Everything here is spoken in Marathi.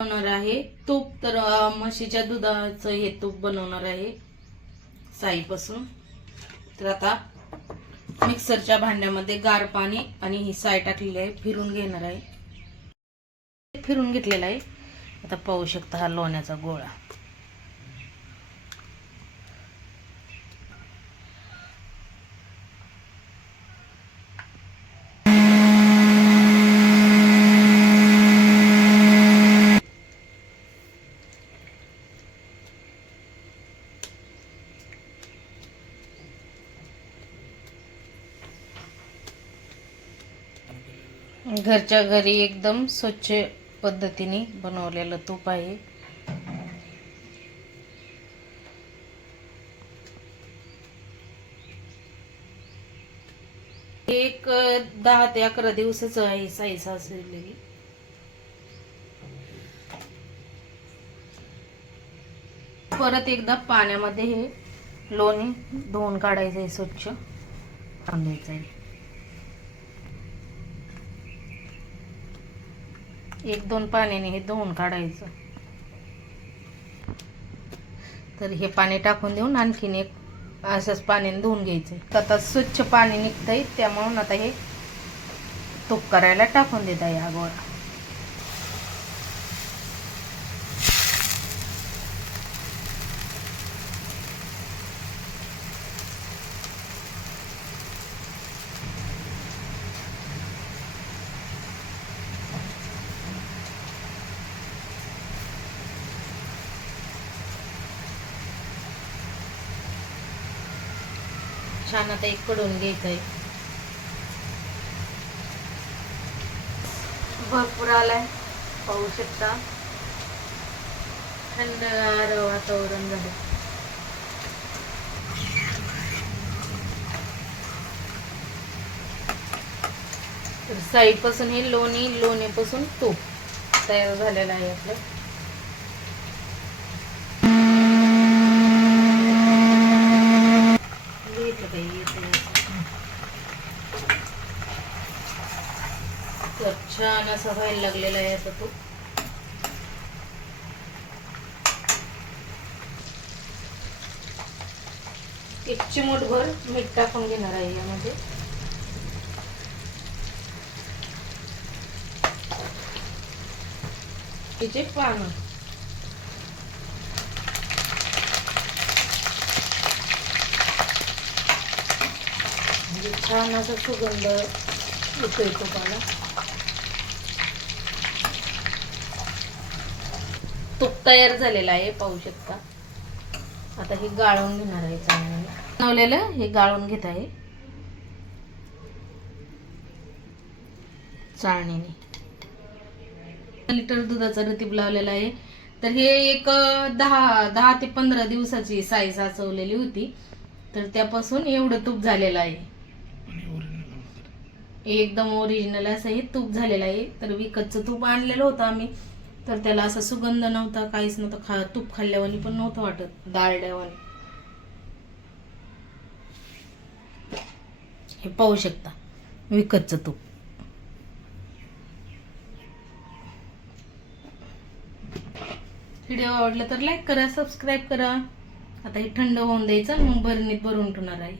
बनवणार आहे. तूप तर म्हशीच्या दुधाचं हे तूप बनवणार आहे. साईपासून. तर आता मिक्सरच्या भांड्यामध्ये गार पाणी आणि ही साय टाकलेली आहे. फिरून घेणार आहे. फिरून घेतलेला आहे. आता पाहू शकता हा लोण्याचा गोळा. घरच्या घरी एकदम स्वच्छ पद्धतीने बनवलेलं तूप आहे. एक दहा ते अकरा दिवसाच आहे साई असलेली परत एकदा पाण्यामध्ये हे लोणी धुवून काढायचं आहे स्वच्छ. बांधायचं आहे. एक दोन पाण्याने हे धुवून काढायचं. तर हे पाणी टाकून देऊन आणखीन एक असंच पाण्याने धुवून घ्यायचं. आता स्वच्छ पाणी निघतंय त्यामुळून आता हे तूप करायला टाकून देत आहे अगोदर छान आता एक कडून घ्यायचं आहे भरपूर आलाय. पाहू शकता. थंडगार वातावरण झालं साईडपासून हे लोणी लोणीपासून तूप तयार झालेलं आहे आपलं येतं काही येतं येतं. तर छान असा व्हायला लागलेला आहे आता तो एक चिमूटभर मीठ टाकून घेणार आहे यामध्ये. तिचे पानं. म्हणजे छान असा सुगंध येतोय तुपाला तूप तयार झालेलं आहे पाहू शकता. आता हे गाळून घेणार आहे चांगलं बनवलेलं हे गाळून घेत आहे. चाळणीने. लिटर दुधाचा रतीब लावलेला आहे. तर हे एक दहा दहा ते पंधरा दिवसाची साई साचवलेली होती. तर त्यापासून एवढं तूप झालेलं आहे. एकदम ओरिजिनल असं हे तूप झालेलं आहे. तर विकतचं तूप आणलेलं होतं आम्ही. तर त्याला असा सुगंध नव्हता काहीच नव्हतं खा तूप खाल्ल्यावानी पण नव्हतं वाटत डाळड्यावानी हे पाहू शकता विकतचं तूप. व्हिडिओ आवडला तर लाईक करा सबस्क्राईब करा. आता हे थंड होऊन द्यायचं मग भरणीत भरून ठेवणार आहे.